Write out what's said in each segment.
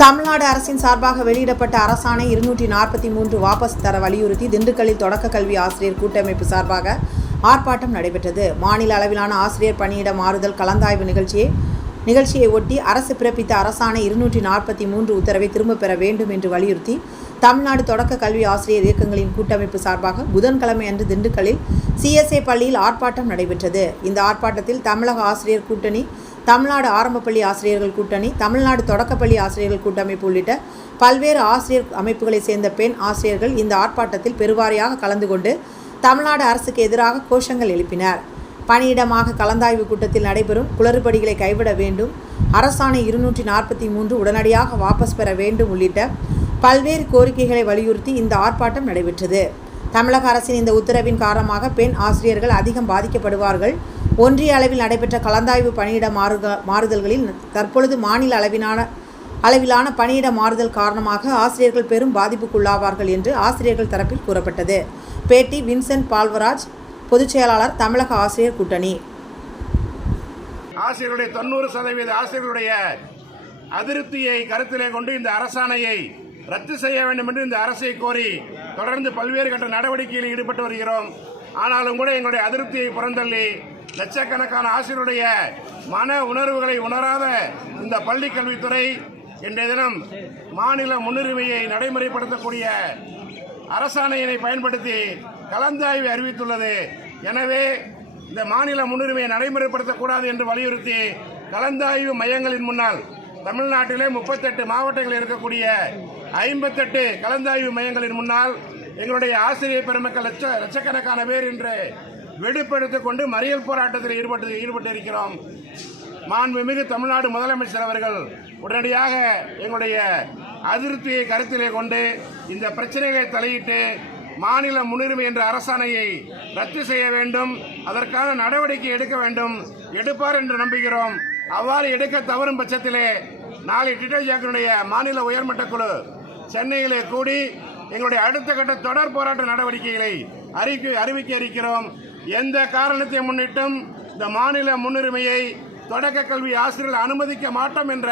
தமிழ்நாடு அரசின் சார்பாக வெளியிடப்பட்ட அரசாணை இருநூற்றி நாற்பத்தி மூன்று வாபஸ் தர வலியுறுத்தி திண்டுக்கல்லில் தொடக்க கல்வி ஆசிரியர் கூட்டமைப்பு சார்பாக ஆர்ப்பாட்டம் நடைபெற்றது. மாநில அளவிலான ஆசிரியர் பணியிட மாறுதல் கலந்தாய்வு நிகழ்ச்சியை நிகழ்ச்சியை ஒட்டி அரசு பிறப்பித்த அரசாணை இருநூற்றி நாற்பத்தி மூன்று உத்தரவை திரும்பப் பெற வேண்டும் என்று வலியுறுத்தி தமிழ்நாடு தொடக்க கல்வி ஆசிரியர் இயக்கங்களின் கூட்டமைப்பு சார்பாக புதன்கிழமை அன்று திண்டுக்கல்லில் சிஎஸ்ஏ பள்ளியில் ஆர்ப்பாட்டம் நடைபெற்றது. இந்த ஆர்ப்பாட்டத்தில் தமிழக ஆசிரியர் கூட்டணி தமிழ்நாடு ஆரம்பப்பள்ளி ஆசிரியர்கள் கூட்டணி தமிழ்நாடு தொடக்கப்பள்ளி ஆசிரியர்கள் கூட்டமைப்பு உள்ளிட்ட பல்வேறு ஆசிரியர் அமைப்புகளைச் சேர்ந்த பெண் ஆசிரியர்கள் இந்த ஆர்ப்பாட்டத்தில் பெருவாரியாக கலந்து கொண்டு தமிழ்நாடு அரசுக்கு எதிராக கோஷங்கள் எழுப்பினர். பணியிடமாக கலந்தாய்வு கூட்டத்தில் நடைபெறும் குளறுபடிகளை கைவிட வேண்டும் அரசாணை இருநூற்றி நாற்பத்தி மூன்று உடனடியாக வாபஸ் பெற வேண்டும் உள்ளிட்ட பல்வேறு கோரிக்கைகளை வலியுறுத்தி இந்த ஆர்ப்பாட்டம் நடைபெற்றது. தமிழக அரசின் இந்த உத்தரவின் காரணமாக பெண் ஆசிரியர்கள் அதிகம் பாதிக்கப்படுவார்கள். ஒன்றிய அளவில் நடைபெற்ற கலந்தாய்வு பணியிட மாறுக மாறுதல்களில் தற்பொழுது மாநில அளவிலான அளவிலான பணியிட மாறுதல் காரணமாக ஆசிரியர்கள் பெரும் பாதிப்புக்குள்ளாவார்கள் என்று ஆசிரியர்கள் தரப்பில் கூறப்பட்டது. பேட்டி வின்சென்ட் பால்வராஜ் பொதுச் செயலாளர் தமிழக ஆசிரியர் கூட்டணி. ஆசிரியர்களுடைய தொண்ணூறு சதவீத ஆசிரியர்களுடைய அதிருப்தியை கருத்திலே கொண்டு இந்த அரசாணையை ரத்து செய்ய வேண்டும் என்று இந்த அரசை கோரி தொடர்ந்து பல்வேறு கட்ட நடவடிக்கைகளில் ஈடுபட்டு வருகிறோம். ஆனாலும் கூட எங்களுடைய அதிருப்தியை புறந்தள்ளி லட்சக்கணக்கான ஆசிரியருடைய மன உணர்வுகளை உணராத இந்த பள்ளி கல்வித்துறை இன்றைய தினம் மாநில முன்னுரிமையை நடைமுறைப்படுத்தக்கூடிய அரசாணையினை பயன்படுத்தி கலந்தாய்வை அறிவித்துள்ளது. எனவே இந்த மாநில முன்னுரிமையை நடைமுறைப்படுத்தக்கூடாது என்று வலியுறுத்தி கலந்தாய்வு மையங்களின் முன்னால் தமிழ்நாட்டிலே முப்பத்தெட்டு மாவட்டங்களில் இருக்கக்கூடிய ஐம்பத்தெட்டு கலந்தாய்வு மையங்களின் முன்னால் எங்களுடைய ஆசிரியர் பெருமக்கள் லட்ச லட்சக்கணக்கான பேர் இன்று வெடுப்பெடுத்துக் கொண்டு மறியல் போராட்டத்தில் ஈடுபட்டு ஈடுபட்டு இருக்கிறோம் மாண்புமிகு தமிழ்நாடு முதலமைச்சர் அவர்கள் உடனடியாக எங்களுடைய அதிருப்தியை கருத்திலே கொண்டு இந்த பிரச்சனைகளை தலையிட்டு மாநில முன்னுரிமை என்ற அரசாணையை ரத்து செய்ய வேண்டும். அதற்கான நடவடிக்கை எடுக்க வேண்டும். எடுப்பார் என்று நம்புகிறோம். அவ்வாறு எடுக்க தவறும் பட்சத்திலே நாளை டிடோஜாக்கினுடைய மாநில உயர்மட்ட குழு சென்னையிலே கூடி எங்களுடைய அடுத்த கட்ட தொடர் போராட்ட நடவடிக்கைகளை அறிக்கை அறிவிக்க இருக்கிறோம். எந்த காரணத்தை முன்னிட்டும் இந்த மாநில முன்னுரிமையை தொடக்க கல்வி ஆசிரியர்கள் அனுமதிக்க மாட்டோம் என்ற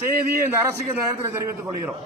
செய்தியை இந்த அரசுக்கு இந்த நேரத்தில் தெரிவித்துக் கொள்கிறோம்.